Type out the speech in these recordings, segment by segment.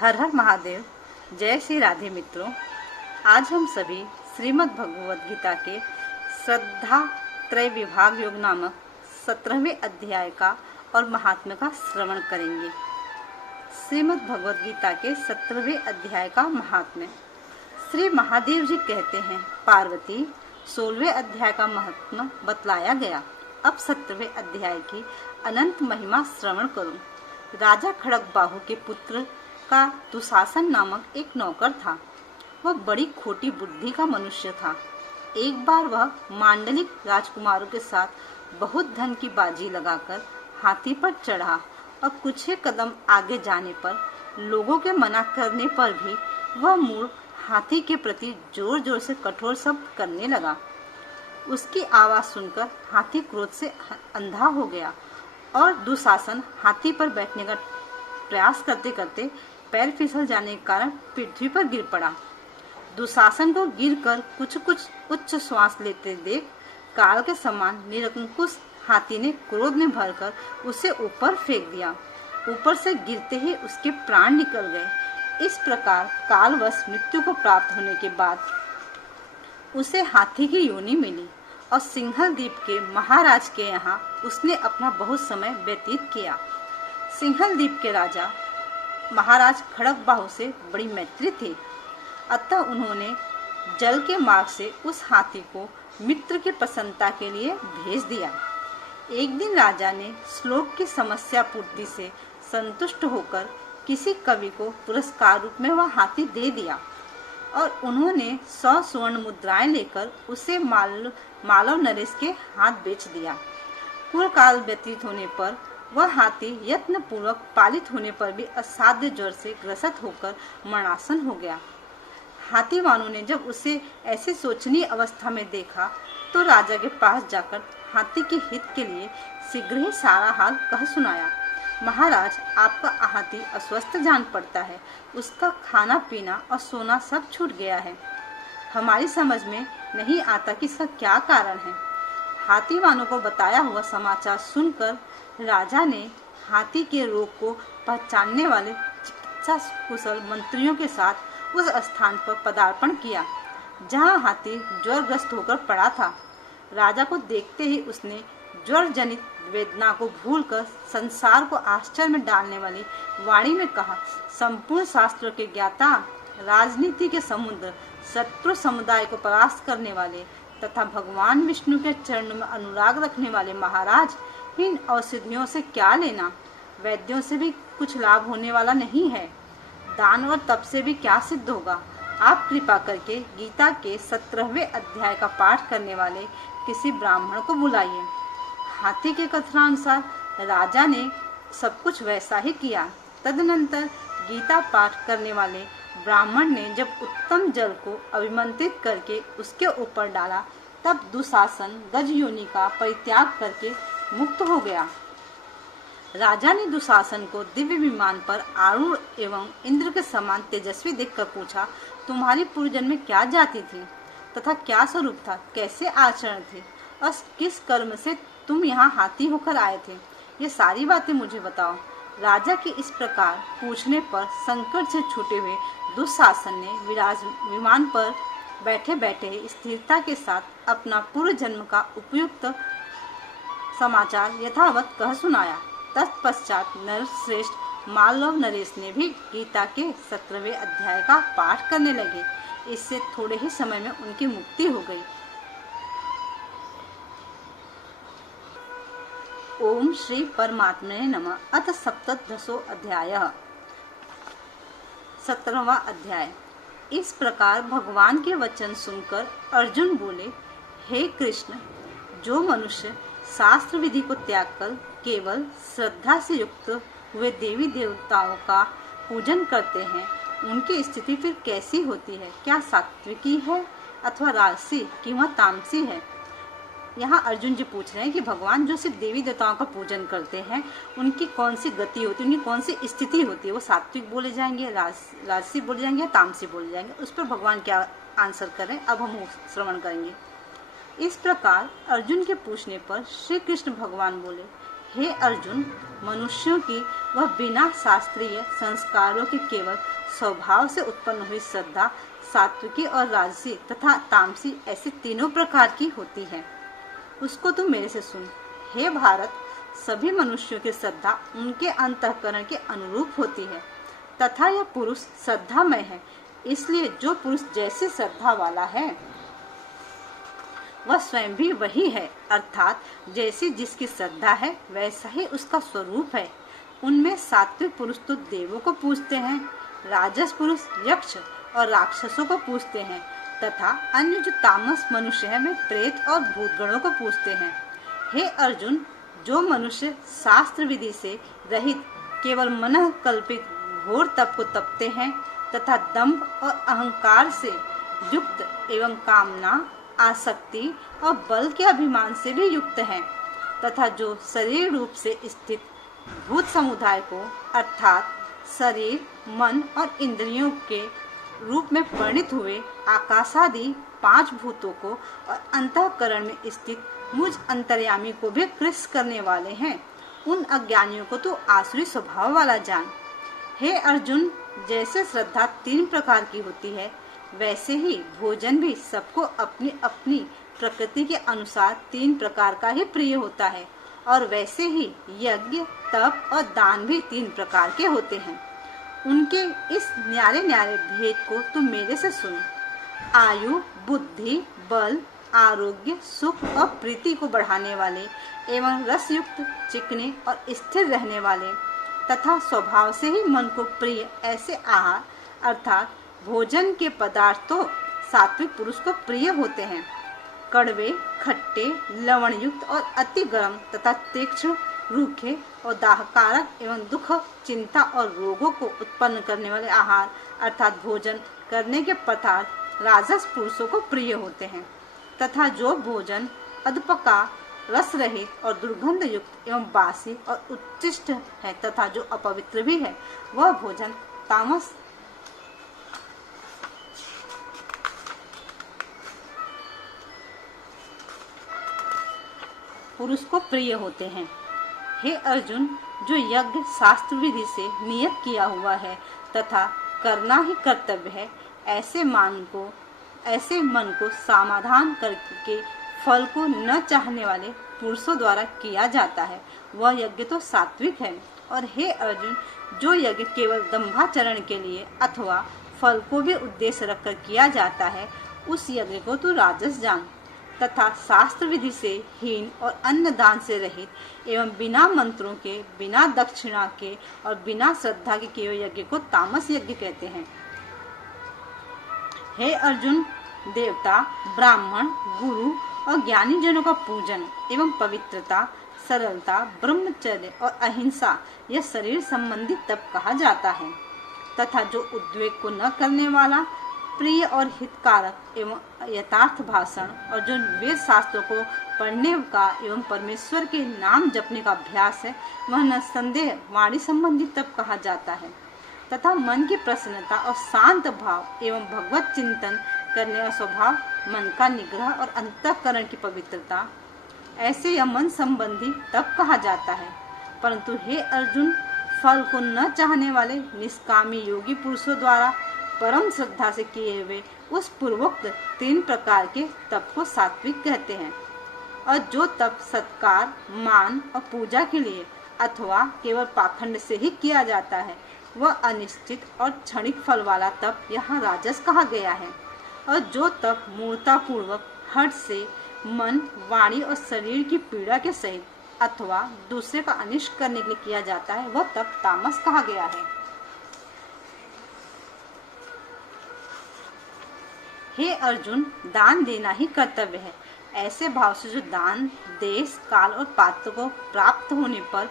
हर हर महादेव। जय श्री राधे मित्रों। आज हम सभी श्रीमद् भगवद गीता के श्रद्धा त्रय विभाग योग नामक 17वें अध्याय का और महात्म्य का श्रवण करेंगे। श्रीमद् भगवद गीता के 17वें अध्याय का महात्म्य। श्री महादेव जी कहते हैं, पार्वती 16वें अध्याय का महात्म्य बतलाया गया। अब 17वें अध्याय की अनंत महिमा श्रवण करो। राजा खड़गबाहु के पुत्र का दुशासन नामक एक नौकर था। वह बड़ी खोटी बुद्धि का मनुष्य था। एक बार वह मांडलिक राजकुमारों के साथ बहुत धन की बाजी लगाकर हाथी पर चढ़ा और कुछ ही कदम आगे जाने पर लोगों के मना करने पर भी वह मूर्ख हाथी के प्रति जोर जोर से कठोर शब्द करने लगा। उसकी आवाज सुनकर हाथी क्रोध से अंधा हो गया और दुशासन हाथी पर बैठने का प्रयास करते करते पैर फिसल जाने के कारण पृथ्वी पर गिर पड़ा। दुशासन को गिरकर कुछ उच्च श्वास लेते देख काल के समान निरंकुश हाथी ने क्रोध में भरकर उसे ऊपर फेंक दिया। ऊपर से गिरते ही उसके प्राण निकल गए। इस प्रकार कालवश मृत्यु को प्राप्त होने के बाद उसे हाथी की योनि मिली और सिंहल द्वीप के महाराज के यहाँ उसने अपना बहुत समय व्यतीत किया। सिंहल द्वीप के राजा महाराज खड़गबाहु से बड़ी मैत्री थी, अतः उन्होंने जल के मार्ग से उस हाथी को मित्र की प्रसन्नता के लिए भेज दिया। एक दिन राजा ने श्लोक की समस्या पूर्ति से संतुष्ट होकर किसी कवि को पुरस्कार रूप में वह हाथी दे दिया और उन्होंने 100 स्वर्ण मुद्राएं लेकर उसे मालव नरेश के हाथ बेच दिया। कुल काल व्यतीत होने पर वह हाथी यत्न पूर्वक पालित होने पर भी असाध्य ज्वर से ग्रसित होकर मरणासन हो गया। हाथीवानों ने जब उसे ऐसी शोचनीय अवस्था में देखा तो राजा के पास जाकर हाथी के हित के लिए शीघ्र ही सारा हाल कह सुनाया। महाराज, आपका हाथी अस्वस्थ जान पड़ता है। उसका खाना पीना और सोना सब छूट गया है। हमारी समझ में नहीं आता कि इसका क्या कारण है। हाथीवानों को बताया हुआ समाचार सुनकर राजा ने हाथी के रोग को पहचानने वाले चिकित्सा कुशल मंत्रियों के साथ उस स्थान पर पदार्पण किया जहां हाथी ज्वरग्रस्त होकर पड़ा था। राजा को देखते ही उसने ज्वर जनित वेदना को भूलकर संसार को आश्चर्य में डालने वाली वाणी में कहा, संपूर्ण शास्त्रों के ज्ञाता, राजनीति के समुद्र, शत्रु समुदाय को परास्त करने वाले तथा भगवान विष्णु के चरणों में अनुराग रखने वाले महाराज, इन औषधियों से क्या लेना? वैद्यों से भी कुछ लाभ होने वाला नहीं है। दान और तप से भी क्या सिद्ध होगा? आप कृपा करके गीता के 17वें अध्याय का पाठ करने वाले किसी ब्राह्मण को बुलाइए। हाथी के कथनानुसार राजा ने सब कुछ वैसा ही किया। तदनंतर गीता पाठ करने वाले ब्राह्मण ने जब उत्तम जल को अभिमंत्रित करके उसके ऊपर डाला, तब दुशासन गज योनि का परित्याग करके मुक्त हो गया। राजा ने दुशासन को दिव्य विमान पर आरूढ़ एवं इंद्र के समान तेजस्वी देखकर पूछा, तुम्हारी पूर्व जन्म में क्या जाति थी तथा क्या स्वरूप था? कैसे आचरण थे और किस कर्म से तुम यहाँ हाथी होकर आए थे? ये सारी बातें मुझे बताओ। राजा के इस प्रकार पूछने पर संकट से छूटे हुए दुशासन ने विमान पर बैठे बैठे स्थिरता के साथ अपना पूर्व जन्म का उपयुक्त समाचार यथावत कह सुनाया। तत्पश्चात नरश्रेष्ठ मालव नरेश ने भी गीता के 17वें अध्याय का पाठ करने लगे। इससे थोड़े ही समय में उनकी मुक्ति हो गई। ओम श्री परमात्मने नमः। अथ सप्तदशो अध्याय। 17वां अध्याय। इस प्रकार भगवान के वचन सुनकर अर्जुन बोले, हे कृष्ण, जो मनुष्य शास्त्र विधि को त्याग कर केवल श्रद्धा से युक्त हुए देवी देवताओं का पूजन करते हैं, उनकी स्थिति फिर कैसी होती है? क्या सात्विकी है अथवा राजसी कि वह तामसी है? यहाँ अर्जुन जी पूछ रहे हैं कि भगवान जो सिर्फ देवी देवताओं का पूजन करते हैं, उनकी कौन सी गति होती है, उनकी कौन सी स्थिति होती है? वो सात्विक बोले जाएंगे, राजसी बोले जाएंगे या तामसी बोले जाएंगे? उस पर भगवान क्या आंसर करें, अब हम श्रवण करेंगे। इस प्रकार अर्जुन के पूछने पर श्री कृष्ण भगवान बोले, हे अर्जुन, मनुष्यों की वह बिना शास्त्रीय संस्कारों के केवल स्वभाव से उत्पन्न हुई श्रद्धा सात्विकी और राजसी तथा तामसी ऐसी तीनों प्रकार की होती है। उसको तू मेरे से सुन। हे भारत, सभी मनुष्यों की श्रद्धा उनके अंतःकरण के अनुरूप होती है तथा यह पुरुष श्रद्धामय है। इसलिए जो पुरुष जैसी श्रद्धा वाला है वह स्वयं भी वही है, अर्थात जैसी जिसकी श्रद्धा है वैसा ही उसका स्वरूप है। उनमें सात्विक पुरुष तो देवों को पूजते हैं, राजस पुरुष यक्ष और राक्षसों को पूजते हैं तथा अन्य जो तामस मनुष्य है वे प्रेत और भूतगणों को पूजते हैं। हे अर्जुन, जो मनुष्य शास्त्र विधि से रहित केवल मन कल्पित घोर तप को तपते हैं तथा दंभ और अहंकार से युक्त एवं कामना, आसक्ति और बल के अभिमान से भी युक्त हैं तथा जो शरीर रूप से स्थित भूत समुदाय को अर्थात शरीर, मन और इंद्रियों के रूप में परिणित हुए आकाशादि 5 भूतों को और अंतःकरण में स्थित मुझ अंतर्यामी को भी कृश करने वाले हैं, उन अज्ञानियों को तो आसुरी स्वभाव वाला जान। हे अर्जुन, जैसे श्रद्धा 3 प्रकार की होती है वैसे ही भोजन भी सबको अपनी अपनी प्रकृति के अनुसार 3 प्रकार का ही प्रिय होता है और वैसे ही यज्ञ, तप और दान भी 3 प्रकार के होते हैं। उनके इस न्यारे न्यारे भेद को तुम मेरे से सुन। आयु, बुद्धि, बल, आरोग्य, सुख और प्रीति को बढ़ाने वाले एवं रसयुक्त, चिकने और स्थिर रहने वाले तथा स्वभाव से ही मन को प्रिय ऐसे आहार अर्थात भोजन के पदार्थ तो सात्विक पुरुष को प्रिय होते हैं। कड़वे, खट्टे, लवण युक्त और अति गर्म तथा तीक्ष्ण, रूखे और दाहकारक एवं दुख, चिंता और रोगों को उत्पन्न करने वाले आहार अर्थात भोजन करने के पदार्थ राजस पुरुषों को प्रिय होते हैं तथा जो भोजन अधपका, रस रहित और दुर्गंध युक्त एवं बासी और उच्छिष्ट है तथा जो अपवित्र भी है वह भोजन तामस पुरुष को प्रिय होते हैं। हे अर्जुन, जो यज्ञ शास्त्र विधि से नियत किया हुआ है तथा करना ही कर्तव्य है, ऐसे मन को समाधान करके फल को न चाहने वाले पुरुषों द्वारा किया जाता है, वह यज्ञ तो सात्विक है। और हे अर्जुन, जो यज्ञ केवल दंभाचरण के लिए अथवा फल को भी उद्देश्य रखकर किया जाता है, उस यज्ञ को तू राजस जान तथा शास्त्र विधि से हीन और अन्न दान से रहित एवं बिना मंत्रों के, बिना दक्षिणा के और बिना श्रद्धा के किए हुए यज्ञ को तामस यज्ञ कहते हैं। हे अर्जुन, देवता, ब्राह्मण, गुरु और ज्ञानी जनों का पूजन एवं पवित्रता, सरलता, ब्रह्मचर्य और अहिंसा यह शरीर संबंधी तप कहा जाता है तथा जो उद्वेग को न करने वाला, प्रिय और हितकारक एवं यथार्थ भाषण और जो वेद शास्त्रों को पढ़ने का एवं परमेश्वर के नाम जपने का अभ्यास है वह निस्संदेह वाणी संबंधी तप कहा जाता है तथा मन की प्रसन्नता और शांत भाव एवं भगवत चिंतन करने का स्वभाव, मन का निग्रह और अंतःकरण की पवित्रता, ऐसे यह मन संबंधी तप कहा जाता है। परंतु हे अर्जुन, फल को न चाहने वाले निष्कामी योगी पुरुषों द्वारा परम श्रद्धा से किए हुए उस पूर्वोक्त 3 प्रकार के तप को सात्विक कहते हैं। और जो तप सत्कार, मान और पूजा के लिए अथवा केवल पाखंड से ही किया जाता है वह अनिश्चित और क्षणिक फल वाला तप यहाँ राजस कहा गया है। और जो तप मूर्ता पूर्वक हठ से मन, वाणी और शरीर की पीड़ा के सहित अथवा दूसरे का अनिष्ट करने के लिए किया जाता है वह तप तामस कहा गया है। हे अर्जुन, दान देना ही कर्तव्य है। ऐसे भाव से जो दान देश, काल और पात्र को प्राप्त होने पर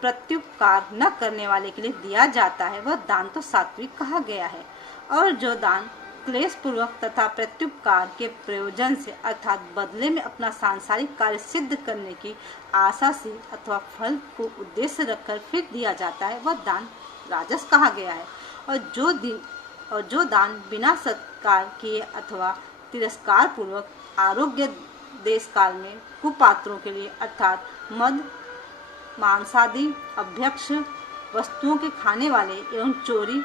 प्रत्युपकार न करने वाले के लिए दिया जाता है वह दान तो सात्विक कहा गया है। और जो दान क्लेश पूर्वक तथा प्रत्युपकार के प्रयोजन से अर्थात बदले में अपना सांसारिक कार्य सिद्ध करने की आशा से अथवा फल को उद्देश्य रखकर फिर दिया जाता है वह दान राजस कहा गया है। और जो दान बिना सत्कार किए अथवा तिरस्कार पूर्वक आरोग्य देश काल में कुपात्रों के लिए अर्थात मद, मांसादि अभ्यक्ष वस्तुओं के खाने वाले एवं चोरी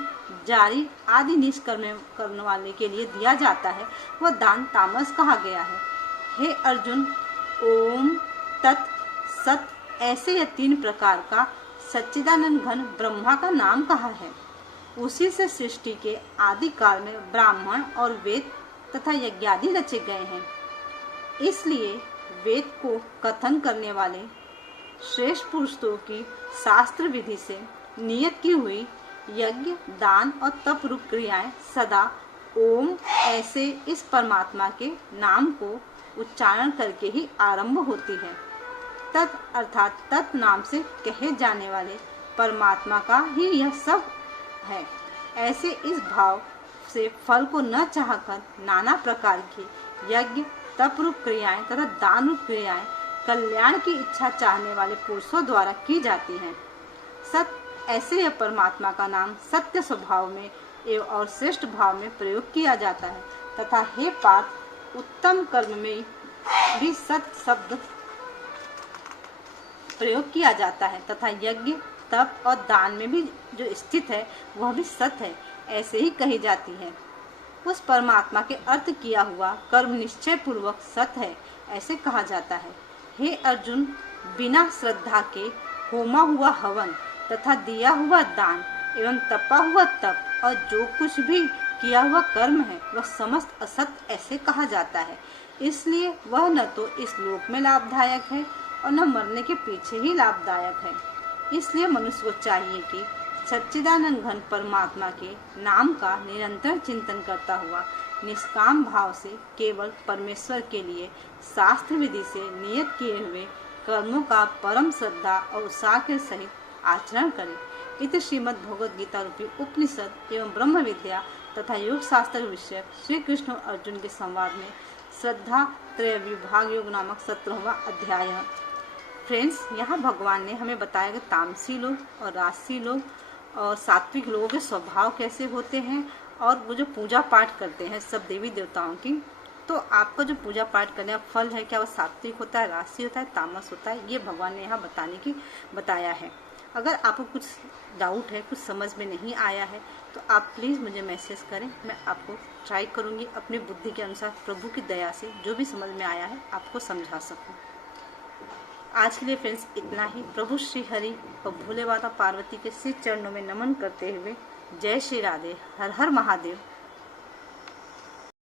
जारी आदि निष्कर्म करने वाले के लिए दिया जाता है, वह दान तामस कहा गया है। हे अर्जुन, ओम तत् सत ऐसे यह 3 प्रकार का सच्चिदानंद घन ब्रह्मा का नाम कहा है। उसी से सृष्टि के आदि काल में ब्राह्मण और वेद तथा यज्ञादि रचे गए हैं। इसलिए वेद को कथन करने वाले श्रेष्ठ पुरुषों की शास्त्र विधि से नियत की हुई यज्ञ, दान और तप रूप क्रियाएं सदा ओम ऐसे इस परमात्मा के नाम को उच्चारण करके ही आरंभ होती है। तत् अर्थात तत् नाम से कहे जाने वाले परमात्मा का ही यह सब है। ऐसे इस भाव से फल को न चाहकर नाना प्रकार की यज्ञ, तप रूप क्रियाएं तथा दान रूप क्रियाएं कल्याण की इच्छा चाहने वाले पुरुषों द्वारा की जाती हैं। सत ऐसे यह परमात्मा का नाम सत्य स्वभाव में एवं और श्रेष्ठ भाव में प्रयोग किया जाता है तथा हे पार्थ, उत्तम कर्म में भी सत शब्द प्रयोग किया जाता है तथा यज्ञ, तप और दान में भी जो स्थित है वह भी सत है, ऐसे ही कही जाती है। उस परमात्मा के अर्थ किया हुआ कर्म निश्चय पूर्वक सत है, ऐसे कहा जाता है। हे अर्जुन, बिना श्रद्धा के होमा हुआ हवन तथा दिया हुआ दान एवं तपा हुआ तप और जो कुछ भी किया हुआ कर्म है वह समस्त असत ऐसे कहा जाता है। इसलिए वह न तो इस लोक में लाभदायक है और न मरने के पीछे ही लाभदायक है। इसलिए मनुष्य को चाहिए कि सच्चिदानंद घन परमात्मा के नाम का निरंतर चिंतन करता हुआ निष्काम भाव से केवल परमेश्वर के लिए शास्त्र विधि से नियत किए हुए कर्मों का परम श्रद्धा और उत्साह के सहित आचरण करे। इति श्रीमद् भगवद गीता रूपी उपनिषद एवं ब्रह्म विद्या तथा योग शास्त्र विषय श्री कृष्ण और अर्जुन के संवाद में श्रद्धा त्रय विभाग योग नामक 17वां अध्याय है। फ्रेंड्स, यहाँ भगवान ने हमें बताया कि तामसी लोग और राजसी लोग और सात्विक लोगों के स्वभाव कैसे होते हैं और वो जो पूजा पाठ करते हैं सब देवी देवताओं की, तो आपका जो पूजा पाठ करने का फल है क्या वो सात्विक होता है, राजसी होता है, तामस होता है, ये भगवान ने यहाँ बताया है। अगर आपको कुछ डाउट है, कुछ समझ में नहीं आया है तो आप प्लीज़ मुझे मैसेज करें, मैं आपको ट्राई करूँगी अपनी बुद्धि के अनुसार प्रभु की दया से जो भी समझ में आया है आपको समझा सकूँ। आज के लिए फ्रेंड्स इतना ही। प्रभु श्री हरि और भोले माता पार्वती के श्री चरणों में नमन करते हुए जय श्री राधे, हर हर महादेव।